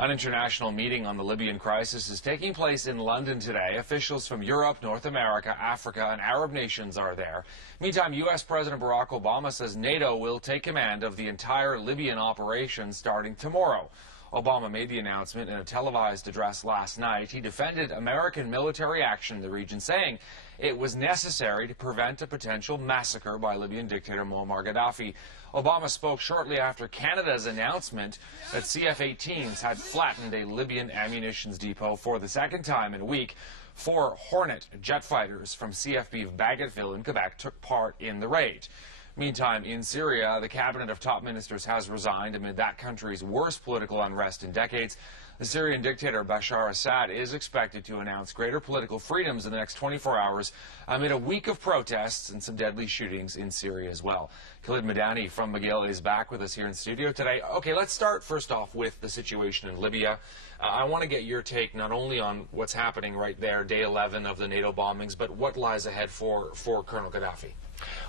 An international meeting on the Libyan crisis is taking place in London today. Officials from Europe, North America, Africa, and Arab nations are there. Meantime, U.S. President Barack Obama says NATO will take command of the entire Libyan operation starting tomorrow. Obama made the announcement in a televised address last night. He defended American military action in the region, saying it was necessary to prevent a potential massacre by Libyan dictator Muammar Gaddafi. Obama spoke shortly after Canada's announcement that CF-18s had flattened a Libyan ammunition depot for the second time in a week. 4 Hornet jet fighters from CFB of Bagotville in Quebec took part in the raid. Meantime, in Syria, the cabinet of top ministers has resigned amid that country's worst political unrest in decades. The Syrian dictator Bashar Assad is expected to announce greater political freedoms in the next 24 hours amid a week of protests and some deadly shootings in Syria as well. Khalid Madani from McGill is back with us here in studio today. Okay, let's start first off with the situation in Libya. I want to get your take not only on what's happening right there, day 11 of the NATO bombings, but what lies ahead for Colonel Gaddafi.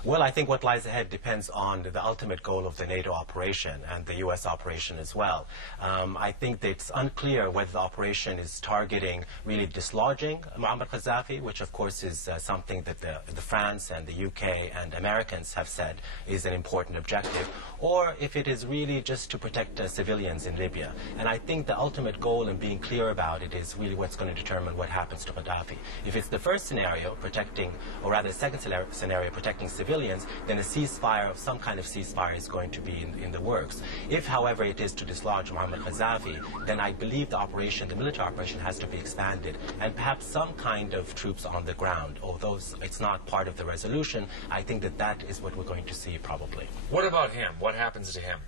Well, I think what lies ahead depends on the ultimate goal of the NATO operation and the U.S. operation as well. I think that it's unclear whether the operation is targeting really dislodging Muammar Gaddafi, which of course is something that the France and the UK and Americans have said is an important objective, or if it is really just to protect civilians in Libya. And I think the ultimate goal in being clear about it is really what's going to determine what happens to Gaddafi. If it's the first scenario, protecting, or rather the second scenario, protecting civilians, then a ceasefire, of some kind of ceasefire, is going to be in the works. If, however, it is to dislodge Muammar Gaddafi, then I believe the operation, the military operation, has to be expanded, and perhaps some kind of troops on the ground. Although it's not part of the resolution, I think that that is what we're going to see probably. What about him? What happens to him?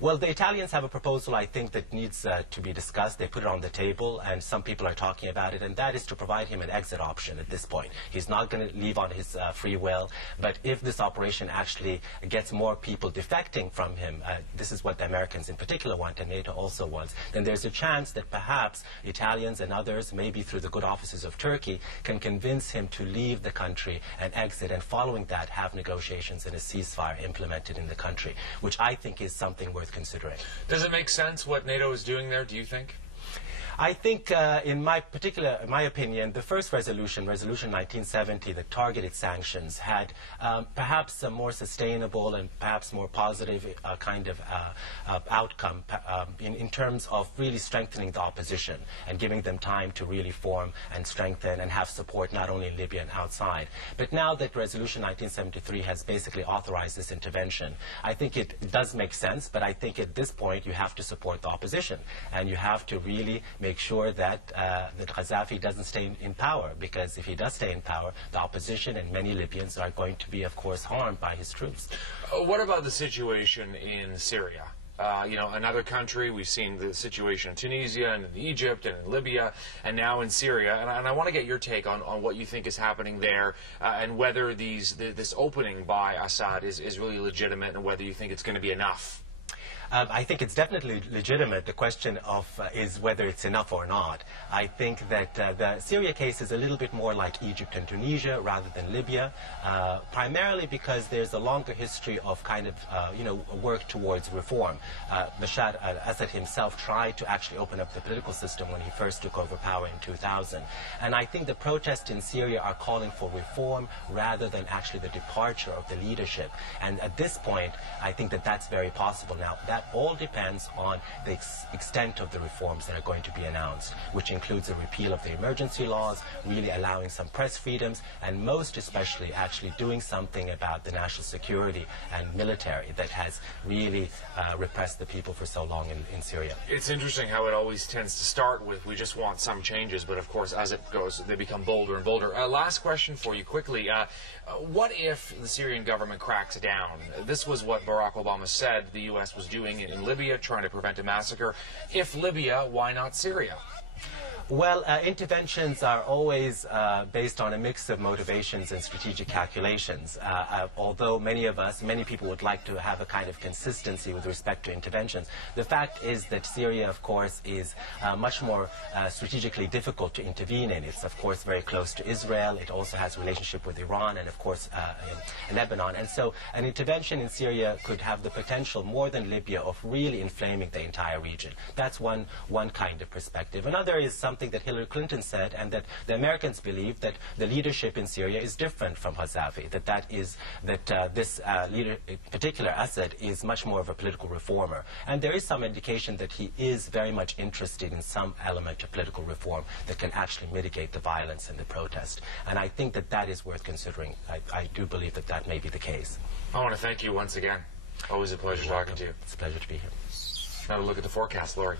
Well, the Italians have a proposal, I think, that needs to be discussed. They put it on the table, and some people are talking about it, and that is to provide him an exit option at this point. He's not going to leave on his free will, but if this operation actually gets more people defecting from him, this is what the Americans in particular want, and NATO also wants, then there's a chance that perhaps Italians and others, maybe through the good offices of Turkey, can convince him to leave the country and exit, and following that have negotiations and a ceasefire implemented in the country, which I think is something worth considering. Does it make sense what NATO is doing there, do you think? I think, in my opinion, the first resolution, Resolution 1970, that targeted sanctions, had perhaps a more sustainable and perhaps more positive kind of outcome in terms of really strengthening the opposition and giving them time to really form and strengthen and have support not only in Libya and outside. But now that Resolution 1973 has basically authorized this intervention, I think it does make sense, but I think at this point you have to support the opposition, and you have to really make sure that Gaddafi doesn't stay in power, because if he does stay in power, the opposition and many Libyans are going to be, of course, harmed by his troops. What about the situation in Syria? You know, another country, we've seen the situation in Tunisia and in Egypt and in Libya and now in Syria. And I want to get your take on what you think is happening there and whether this opening by Assad is really legitimate, and whether you think it's going to be enough. I think it's definitely legitimate. The question is whether it's enough or not. I think that the Syria case is a little bit more like Egypt and Tunisia rather than Libya, primarily because there's a longer history of kind of, work towards reform. Bashar al-Assad himself tried to actually open up the political system when he first took over power in 2000. And I think the protests in Syria are calling for reform rather than actually the departure of the leadership. And at this point, I think that that's very possible now. That all depends on the extent of the reforms that are going to be announced, which includes a repeal of the emergency laws, really allowing some press freedoms, and most especially actually doing something about the national security and military that has really repressed the people for so long in Syria. It's interesting how it always tends to start with, we just want some changes, but of course as it goes they become bolder and bolder. Last question for you quickly. What if the Syrian government cracks down? This was what Barack Obama said the U.S. was doing in Libya, trying to prevent a massacre. If Libya, why not Syria? Well, interventions are always based on a mix of motivations and strategic calculations. Although many people would like to have a kind of consistency with respect to interventions, the fact is that Syria, of course, is much more strategically difficult to intervene in. It's, of course, very close to Israel. It also has a relationship with Iran and, of course, in Lebanon. And so an intervention in Syria could have the potential, more than Libya, of really inflaming the entire region. That's one kind of perspective. Another is something that Hillary Clinton said, and that the Americans believe, that the leadership in Syria is different from Gaddafi, this leader, in particular Assad, is much more of a political reformer. And there is some indication that he is very much interested in some element of political reform that can actually mitigate the violence and the protest. And I think that that is worth considering. I do believe that that may be the case. I want to thank you once again. Always a pleasure talking to you. It's a pleasure to be here. Now we look at the forecast, Laurie.